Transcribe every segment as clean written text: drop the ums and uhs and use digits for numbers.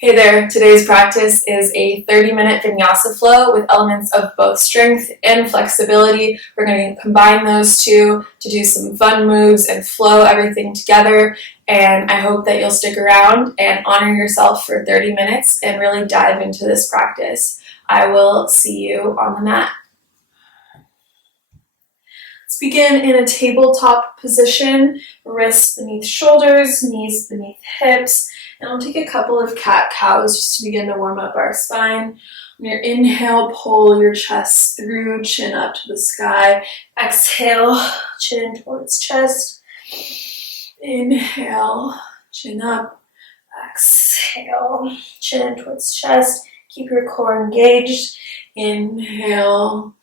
Hey there, today's practice is a 30-minute Vinyasa flow with elements of both strength and flexibility. We're going to combine those two to do some fun moves and flow everything together, and I hope that you'll stick around and honor yourself for 30 minutes and really dive into this practice. I will see you on the mat. Let's begin in a tabletop position, wrists beneath shoulders, knees beneath hips. And we'll take a couple of cat-cows just to begin to warm up our spine. On your inhale, pull your chest through, chin up to the sky. Exhale, chin towards chest. Inhale, chin up. Exhale, chin towards chest. Keep your core engaged. Inhale,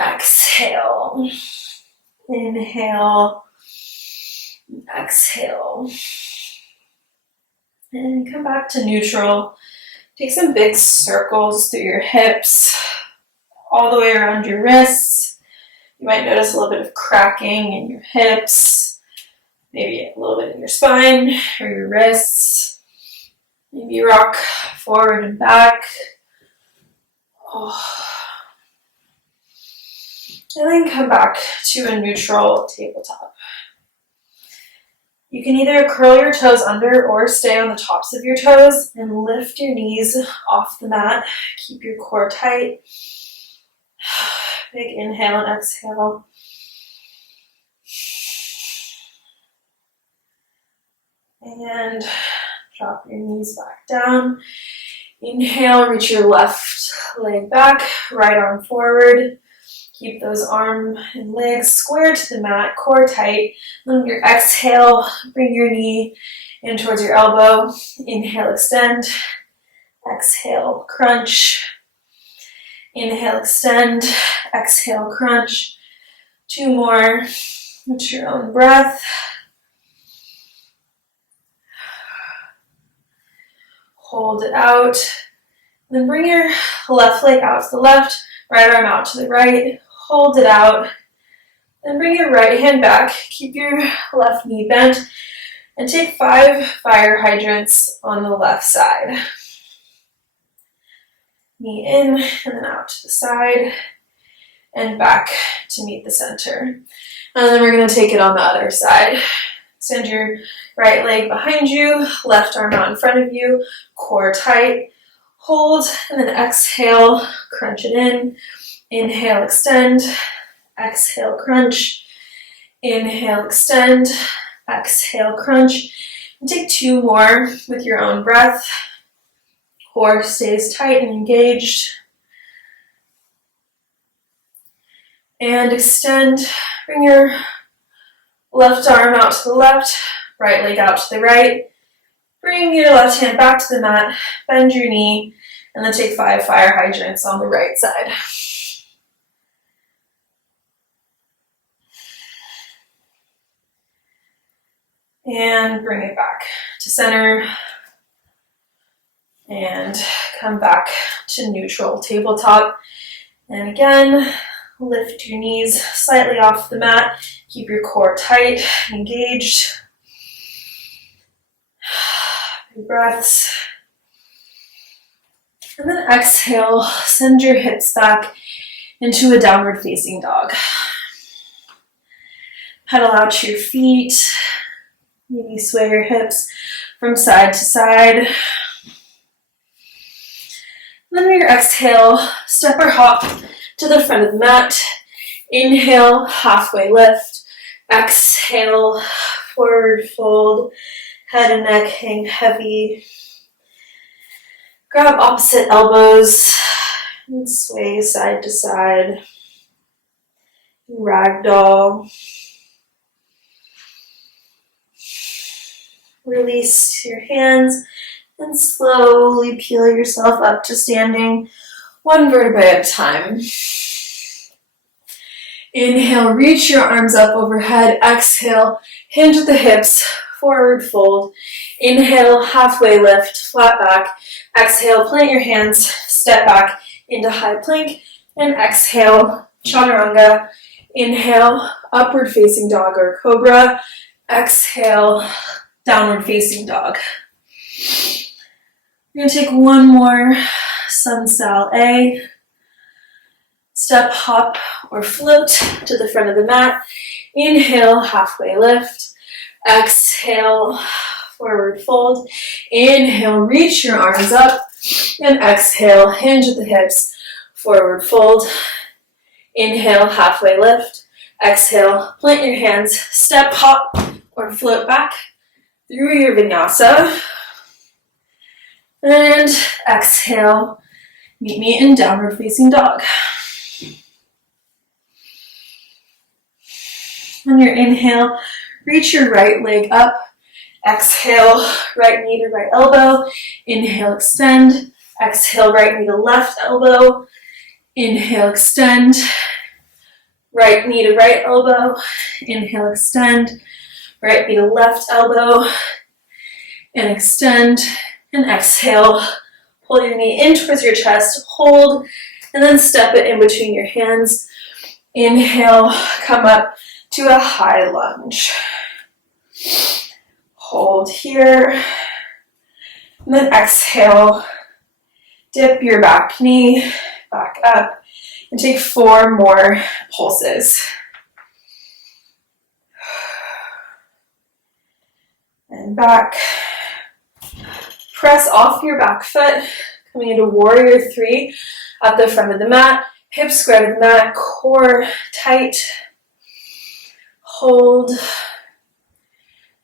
exhale. Inhale, exhale. And come back to neutral. Take some big circles through your hips, all the way around your wrists. You might notice a little bit of cracking in your hips, maybe a little bit in your spine or your wrists. Maybe rock forward and back. And then come back to a neutral tabletop. You can either curl your toes under or stay on the tops of your toes and lift your knees off the mat. Keep your core tight. Big inhale and exhale. And drop your knees back down. Inhale, reach your left leg back, right arm forward. Keep those arm and legs square to the mat, core tight. On your exhale, bring your knee in towards your elbow. Inhale, extend. Exhale, crunch. Inhale, extend. Exhale, crunch. Two more. With your own breath. Hold it out. Then bring your left leg out to the left, right arm out to the right. Hold it out. Then bring your right hand back. Keep your left knee bent. And take 5 fire hydrants on the left side. Knee in and then out to the side. And back to meet the center. And then we're going to take it on the other side. Extend your right leg behind you. Left arm out in front of you. Core tight. Hold and then exhale. Crunch it in. Inhale, extend. Exhale, crunch. Inhale, extend. Exhale, crunch. And take 2 more with your own breath. Core stays tight and engaged. And extend. Bring your left arm out to the left. Right leg out to the right. Bring your left hand back to the mat. Bend your knee. And then take 5 fire hydrants on the right side. And bring it back to center. And come back to neutral tabletop. And again, lift your knees slightly off the mat. Keep your core tight, engaged. Big breaths. And then exhale, send your hips back into a downward facing dog. Pedal out your feet. Maybe sway your hips from side to side. Then on your exhale, step or hop to the front of the mat. Inhale, halfway lift. Exhale, forward fold. Head and neck hang heavy. Grab opposite elbows and sway side to side. Ragdoll. Release your hands and slowly peel yourself up to standing, 1 vertebrae at a time. Inhale, reach your arms up overhead. Exhale, hinge at the hips, forward fold. Inhale, halfway lift, flat back. Exhale, plant your hands, step back into high plank. And exhale, chaturanga. Inhale, upward facing dog or cobra. Exhale, downward facing dog. We're going to take one more sun sal A. Step, hop, or float to the front of the mat. Inhale, halfway lift. Exhale, forward fold. Inhale, reach your arms up. And exhale, hinge at the hips, forward fold. Inhale, halfway lift. Exhale, plant your hands, step, hop, or float back through your vinyasa. And exhale, meet me in downward facing dog. On your inhale, reach your right leg up. Exhale, right knee to right elbow. Inhale, extend. Exhale, right knee to left elbow. Inhale, extend. Right knee to right elbow. Inhale, extend. Right knee to left elbow. And extend. And exhale. Pull your knee in towards your chest. Hold. And then step it in between your hands. Inhale, come up to a high lunge. Hold here. And then exhale. Dip your back knee back up. And take 4 more pulses. And back. Press off your back foot. Coming into warrior 3 at the front of the mat. Hips square to the mat. Core tight. Hold.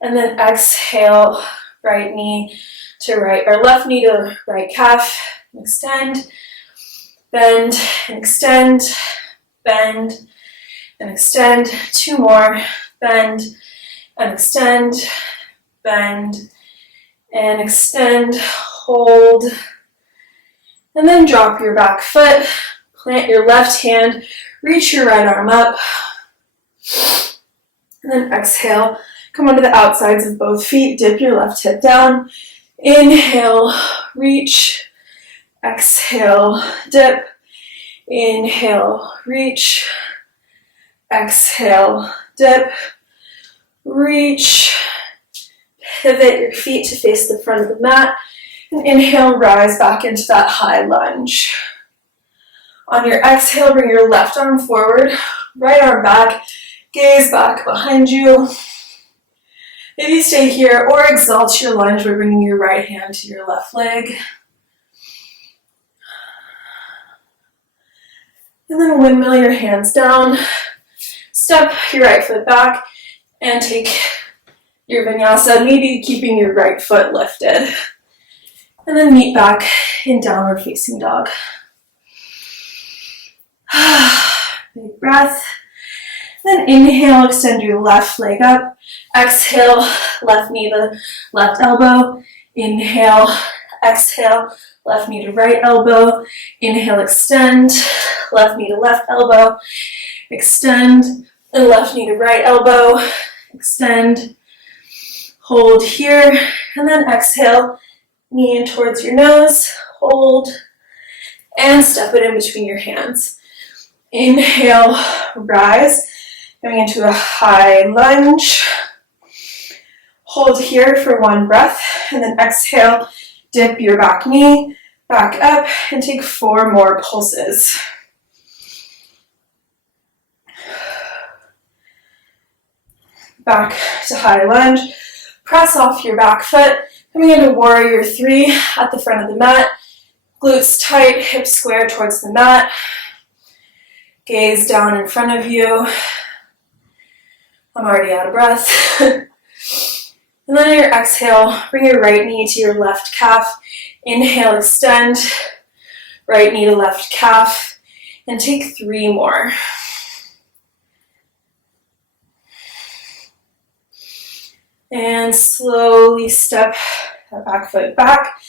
And then exhale. Right knee to right, or left knee to right calf. Extend. Bend and extend. Bend and extend. 2 more. Bend and extend. Bend and extend. Hold. And then drop your back foot. Plant your left hand. Reach your right arm up. And then exhale. Come onto the outsides of both feet. Dip your left hip down. Inhale. Reach. Exhale. Dip. Inhale. Reach. Exhale. Dip. Reach. Pivot your feet to face the front of the mat. And inhale, rise back into that high lunge. On your exhale, bring your left arm forward, right arm back, gaze back behind you. Maybe stay here or exalt your lunge by bringing your right hand to your left leg. And then windmill your hands down. Step your right foot back and take your vinyasa, maybe keeping your right foot lifted. And then meet back in downward facing dog. Big breath. Then inhale, extend your left leg up. Exhale, left knee to left elbow. Inhale, exhale, left knee to right elbow. Inhale, extend, left knee to left elbow. Extend, and left knee to right elbow. Extend, hold here, and then exhale. Knee in towards your nose, hold, and step it in between your hands. Inhale, rise, going into a high lunge. Hold here for 1 breath, and then exhale, dip your back knee, back up, and take 4 more pulses. Back to high lunge, press off your back foot. Coming into warrior 3 at the front of the mat. Glutes tight, hips square towards the mat. Gaze down in front of you. I'm already out of breath. And then on your exhale, bring your right knee to your left calf. Inhale, extend. Right knee to left calf. And take 3 more. And slowly step that back foot back.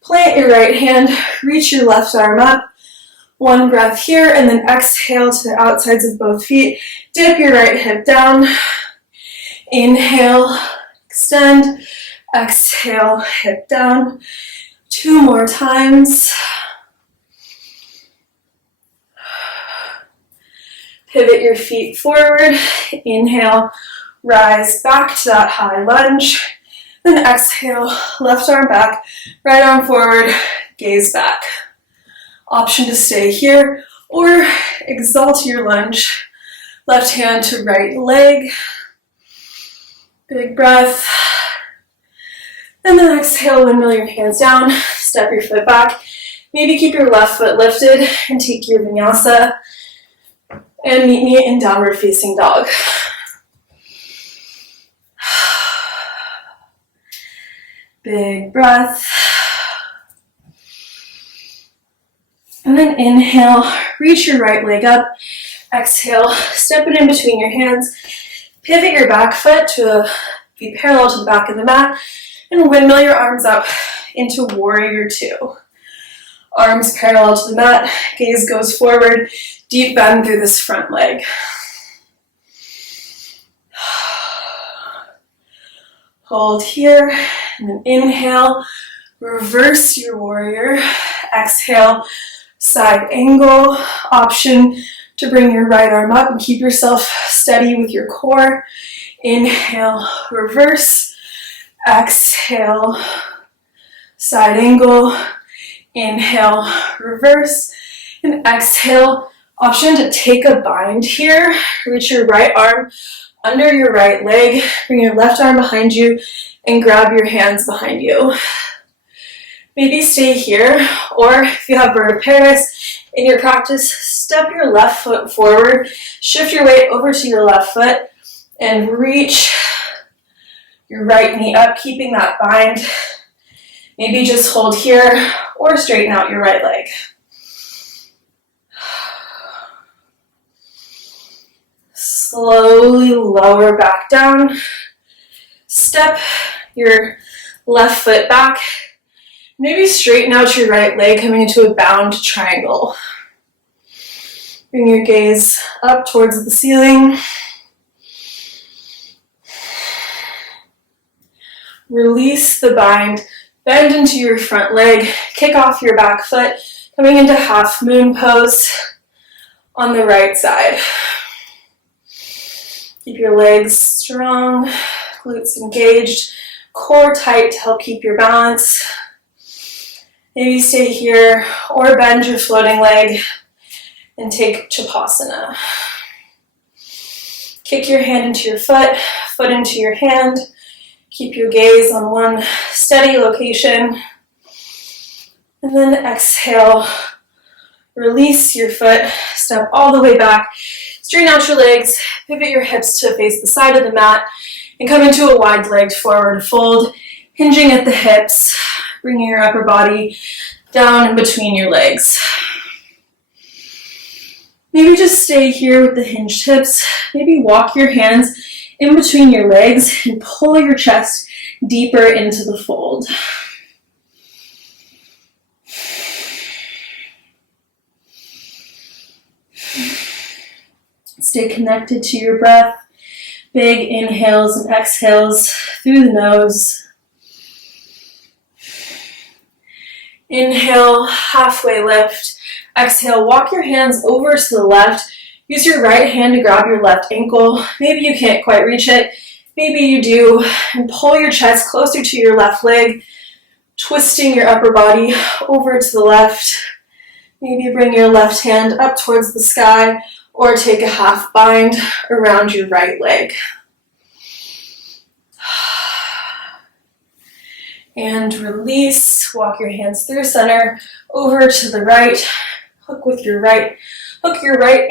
Plant your right hand, reach your left arm up. 1 breath here, and then exhale to the outsides of both feet. Dip your right hip down. Inhale, extend. Exhale, hip down. 2 more times. Pivot your feet forward. Inhale. Rise back to that high lunge. Then exhale, left arm back, right arm forward, gaze back. Option to stay here or exalt your lunge. Left hand to right leg. Big breath. And then exhale, windmill your hands down, step your foot back. Maybe keep your left foot lifted and take your vinyasa. And meet me in downward facing dog. Big breath. And then inhale, reach your right leg up. Exhale, step it in between your hands. Pivot your back foot to be parallel to the back of the mat. And windmill your arms up into warrior two. Arms parallel to the mat, gaze goes forward, deep bend through this front leg. Hold here, and then inhale, reverse your warrior. Exhale, side angle. Option to bring your right arm up and keep yourself steady with your core. Inhale, reverse. Exhale, side angle. Inhale, reverse. And exhale, option to take a bind here. Reach your right arm under your right leg. Bring your left arm behind you and grab your hands behind you. Maybe stay here, or if you have vertebrae in your practice, step your left foot forward, shift your weight over to your left foot, and reach your right knee up, keeping that bind. Maybe just hold here, or straighten out your right leg. Slowly lower back down. Step your left foot back. Maybe straighten out your right leg, coming into a bound triangle. Bring your gaze up towards the ceiling. Release the bind. Bend into your front leg. Kick off your back foot, coming into half moon pose on the right side. Keep your legs strong, glutes engaged, core tight to help keep your balance. Maybe stay here or bend your floating leg and take Chapasana. Kick your hand into your foot into your hand. Keep your gaze on one steady location. And then exhale, release your foot, step all the way back. Straighten out your legs, pivot your hips to face the side of the mat, and come into a wide-legged forward fold, hinging at the hips, bringing your upper body down in between your legs. Maybe just stay here with the hinged hips. Maybe walk your hands in between your legs and pull your chest deeper into the fold. Stay connected to your breath. Big inhales and exhales through the nose. Inhale, halfway lift. Exhale, walk your hands over to the left. Use your right hand to grab your left ankle. Maybe you can't quite reach it. Maybe you do. And pull your chest closer to your left leg, twisting your upper body over to the left. Maybe bring your left hand up towards the sky, or take a half bind around your right leg. And release. Walk your hands through center, over to the right. Hook your right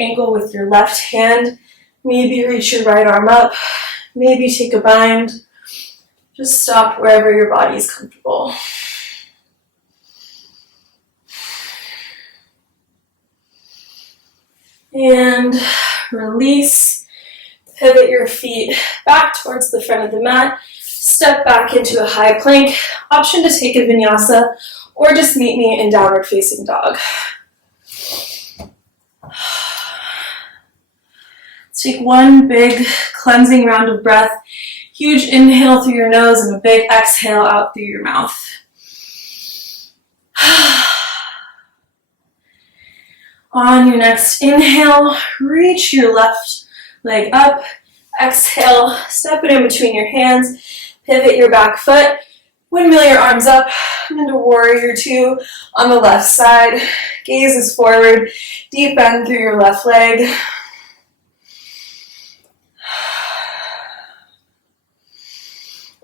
ankle with your left hand. Maybe reach your right arm up. Maybe take a bind. Just stop wherever your body is comfortable. And release. Pivot your feet back towards the front of the mat. Step back into a high plank. Option to take a vinyasa, or just meet me in downward facing dog. Let's take one big cleansing round of breath. Huge inhale through your nose and a big exhale out through your mouth. On your next inhale, reach your left leg up. Exhale, step it in between your hands. Pivot your back foot, windmill your arms up into warrior two on the left side. Gaze is forward, deep bend through your left leg.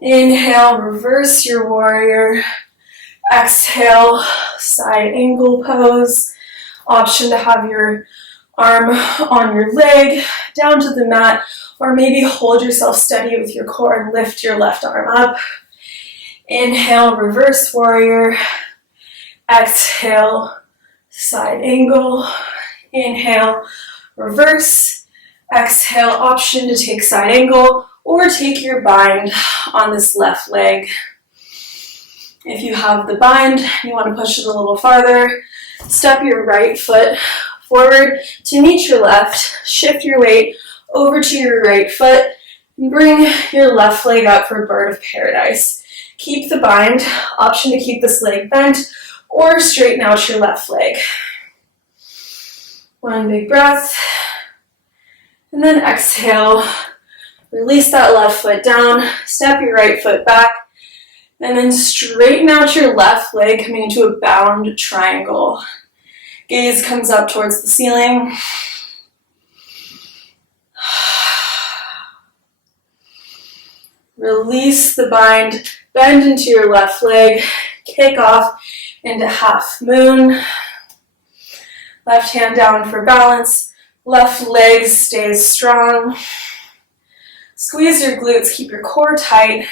Inhale, reverse your warrior. Exhale, side angle pose. Option to have your arm on your leg, down to the mat, or maybe hold yourself steady with your core and lift your left arm up. Inhale, reverse warrior. Exhale, side angle. Inhale, reverse. Exhale, option to take side angle or take your bind on this left leg. If you have the bind, you want to push it a little farther, step your right foot forward to meet your left, shift your weight over to your right foot, and bring your left leg up for bird of paradise. Keep the bind, option to keep this leg bent, or straighten out your left leg. One big breath, and then exhale. Release that left foot down, step your right foot back, and then straighten out your left leg, coming into a bound triangle. Gaze comes up towards the ceiling. Release the bind, bend into your left leg, kick off into half moon. Left hand down for balance, left leg stays strong. Squeeze your glutes, keep your core tight.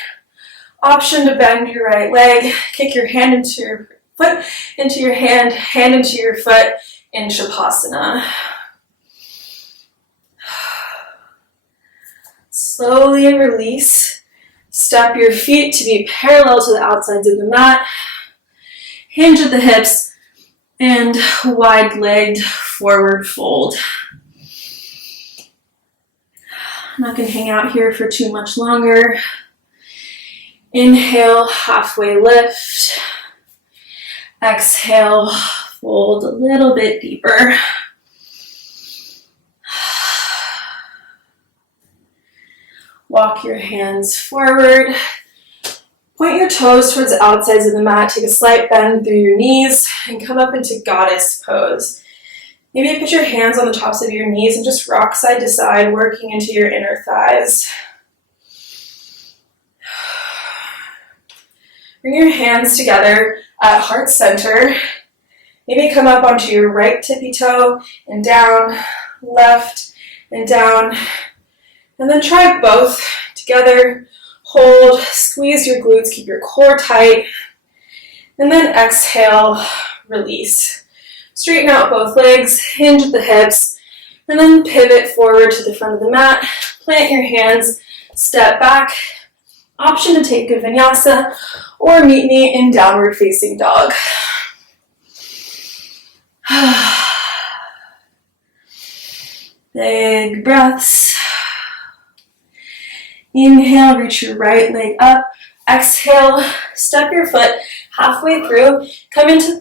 Option to bend your right leg, kick your hand into your foot, into your hand, hand into your foot in Shavasana. Slowly release. Step your feet to be parallel to the outsides of the mat. Hinge at the hips and wide-legged forward fold. I'm not going to hang out here for too much longer. Inhale, halfway lift. Exhale, fold a little bit deeper. Walk your hands forward. Point your toes towards the outsides of the mat. Take a slight bend through your knees and come up into goddess pose. Maybe put your hands on the tops of your knees and just rock side to side, working into your inner thighs. Bring your hands together at heart center. Maybe come up onto your right tippy toe and down, left and down. And then try both together. Hold, squeeze your glutes, keep your core tight. And then exhale, release. Straighten out both legs, hinge at the hips, and then pivot forward to the front of the mat. Plant your hands, step back. Option to take a vinyasa or meet me in downward facing dog. Big breaths. Inhale, reach your right leg up. Exhale, step your foot halfway through. Come into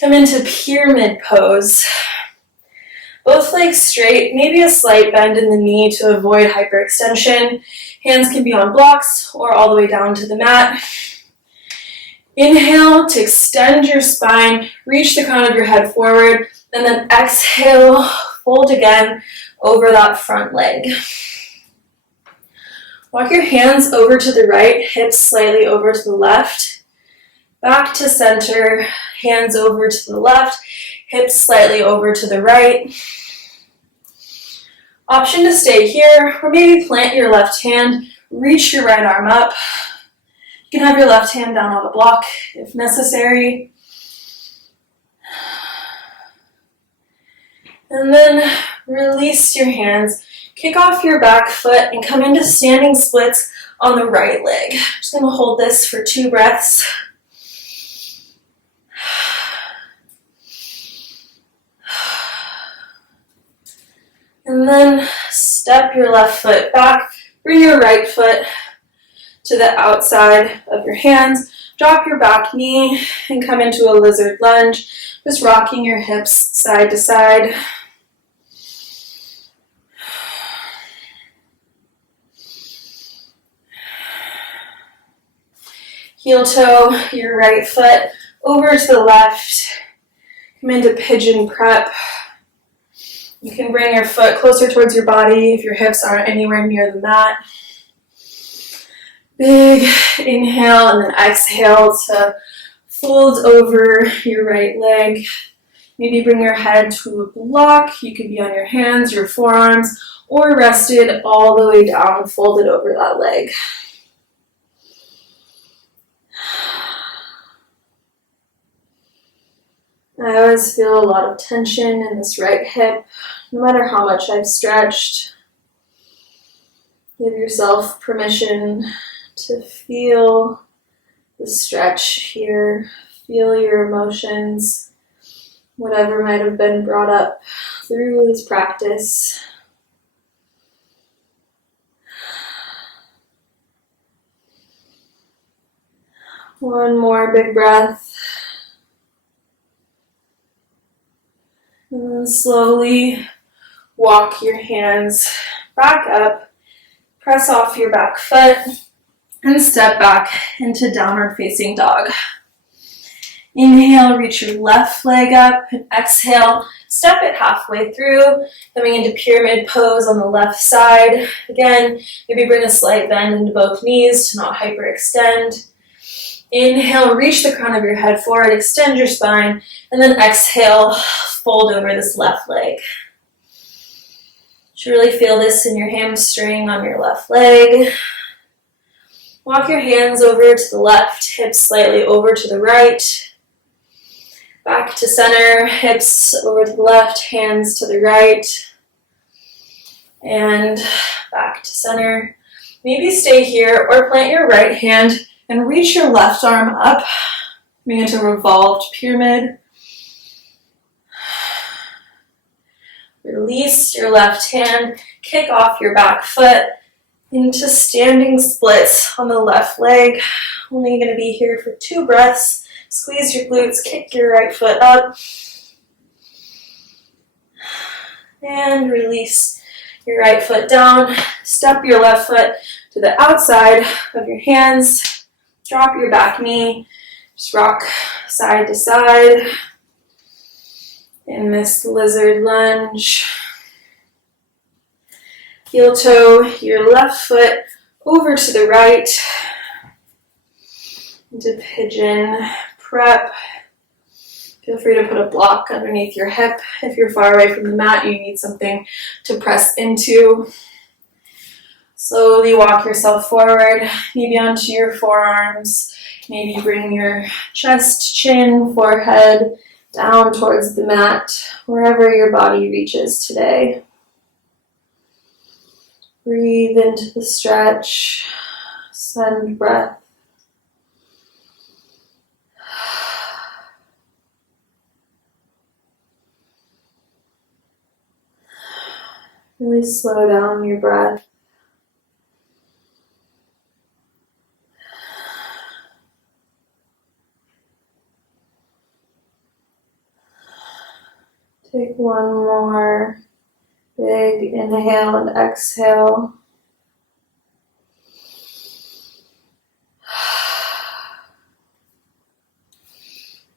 come into pyramid pose. Both legs straight, maybe a slight bend in the knee to avoid hyperextension. Hands can be on blocks or all the way down to the mat. Inhale to extend your spine, reach the crown of your head forward, and then exhale, fold again over that front leg. Walk your hands over to the right, hips slightly over to the left. Back to center, hands over to the left, hips slightly over to the right. Option to stay here, or maybe plant your left hand, reach your right arm up. You can have your left hand down on a block if necessary. And then release your hands, kick off your back foot and come into standing splits on the right leg. I'm just going to hold this for 2 breaths. And then step your left foot back, bring your right foot to the outside of your hands, drop your back knee and come into a lizard lunge, just rocking your hips side to side. Heel toe your right foot over to the left. Come into pigeon prep. You can bring your foot closer towards your body if your hips aren't anywhere near the mat. Big inhale and then exhale to fold over your right leg. Maybe bring your head to a block. You could be on your hands, your forearms, or rested all the way down, folded over that leg. I always feel a lot of tension in this right hip, no matter how much I've stretched. Give yourself permission to feel the stretch here. Feel your emotions, whatever might have been brought up through this practice. One more big breath. And then slowly walk your hands back up, press off your back foot, and step back into downward facing dog. Inhale, reach your left leg up, and exhale, step it halfway through, coming into pyramid pose on the left side. Again, maybe bring a slight bend into both knees to not hyperextend. Inhale, reach the crown of your head forward, extend your spine, and then exhale, fold over this left leg. You really feel this in your hamstring on your left leg. Walk your hands over to the left, hips slightly over to the right. Back to center, hips over to the left, hands to the right. And back to center. Maybe stay here or plant your right hand and reach your left arm up, coming into revolved pyramid. Release your left hand, kick off your back foot into standing splits on the left leg. Only going to be here for 2 breaths. Squeeze your glutes, kick your right foot up. And release your right foot down. Step your left foot to the outside of your hands. Drop your back knee. Just rock side to side in this lizard lunge. Heel toe your left foot over to the right into pigeon prep. Feel free to put a block underneath your hip. If you're far away from the mat, you need something to press into. Slowly walk yourself forward, maybe onto your forearms. Maybe bring your chest, chin, forehead down towards the mat, wherever your body reaches today. Breathe into the stretch, send breath. Really slow down your breath. Take one more big inhale and exhale.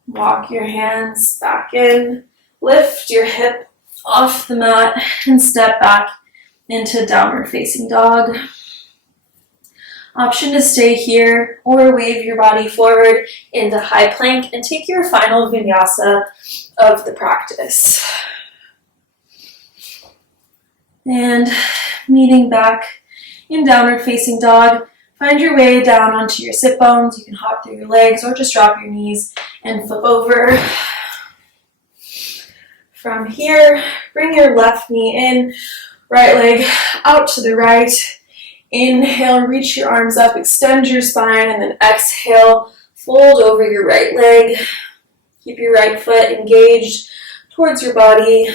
Walk your hands back in. Lift your hip off the mat and step back into downward facing dog. Option to stay here or wave your body forward into high plank and take your final vinyasa of the practice. And meeting back in downward facing dog, find your way down onto your sit bones. You can hop through your legs or just drop your knees and flip over. From here, bring your left knee in, right leg out to the right. Inhale, reach your arms up, extend your spine, and then exhale, fold over your right leg. Keep your right foot engaged towards your body.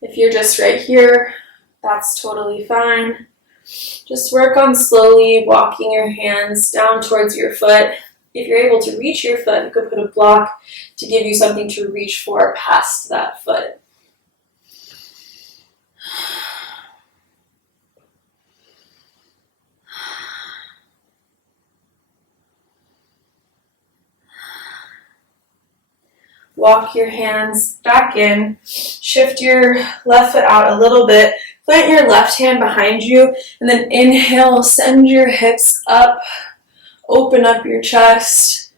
If you're just right here, that's totally fine. Just work on slowly walking your hands down towards your foot. If you're able to reach your foot, you could put a block to give you something to reach for past that foot. walk your hands back in, shift your left foot out a little bit, plant your left hand behind you, and then inhale, send your hips up, open up your chest,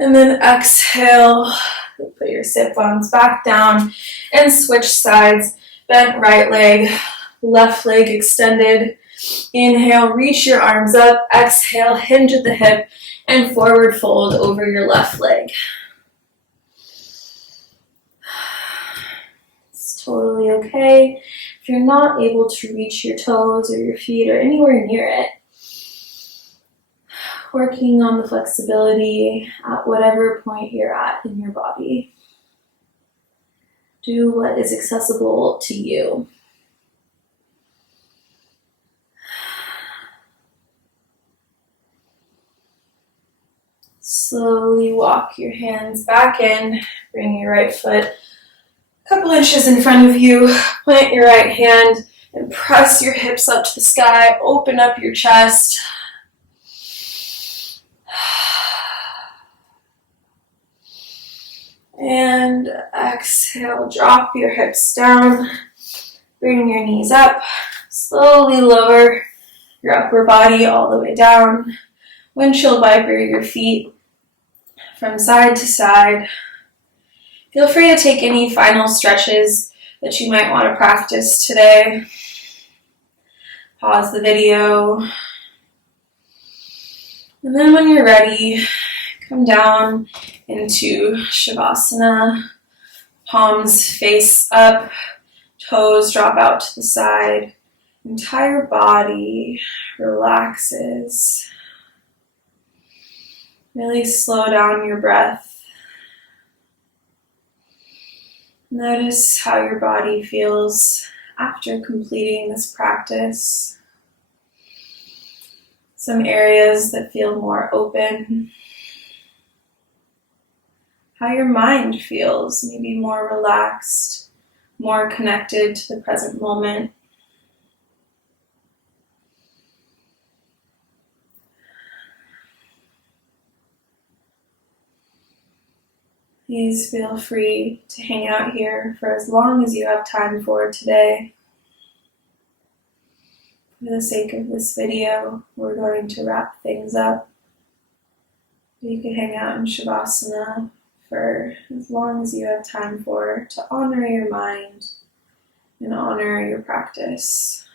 and then exhale, put your sit bones back down, and switch sides, bent right leg, left leg extended. Inhale, reach your arms up, exhale, hinge at the hip, and forward fold over your left leg. It's totally okay if you're not able to reach your toes or your feet or anywhere near it. Working on the flexibility at whatever point you're at in your body. Do what is accessible to you. Slowly walk your hands back in, bring your right foot a couple inches in front of you, plant your right hand and press your hips up to the sky, open up your chest. And exhale, drop your hips down, bring your knees up, slowly lower your upper body all the way down. Windshield wiper your feet from side to side. Feel free to take any final stretches that you might want to practice today. Pause the video. And then when you're ready, come down into Shavasana. Palms face up, toes drop out to the side. Entire body relaxes. Really slow down your breath. Notice how your body feels after completing this practice. Some areas that feel more open. How your mind feels, maybe more relaxed, more connected to the present moment. Please feel free to hang out here for as long as you have time for today. For the sake of this video, we're going to wrap things up. You can hang out in Shavasana for as long as you have time for to honor your mind and honor your practice.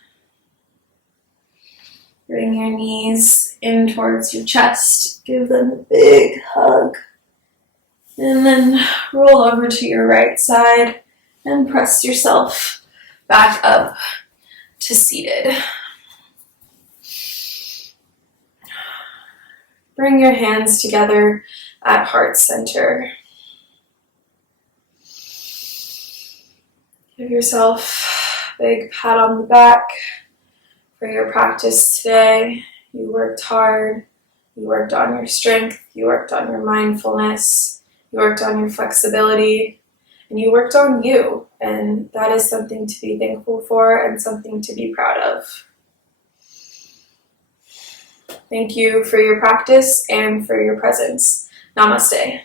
Bring your knees in towards your chest, give them a big hug. And then roll over to your right side and press yourself back up to seated. Bring your hands together at heart center. Give yourself a big pat on the back for your practice today. You worked hard. You worked on your strength. You worked on your mindfulness. You worked on your flexibility, and you worked on you, and that is something to be thankful for and something to be proud of. Thank you for your practice and for your presence. Namaste.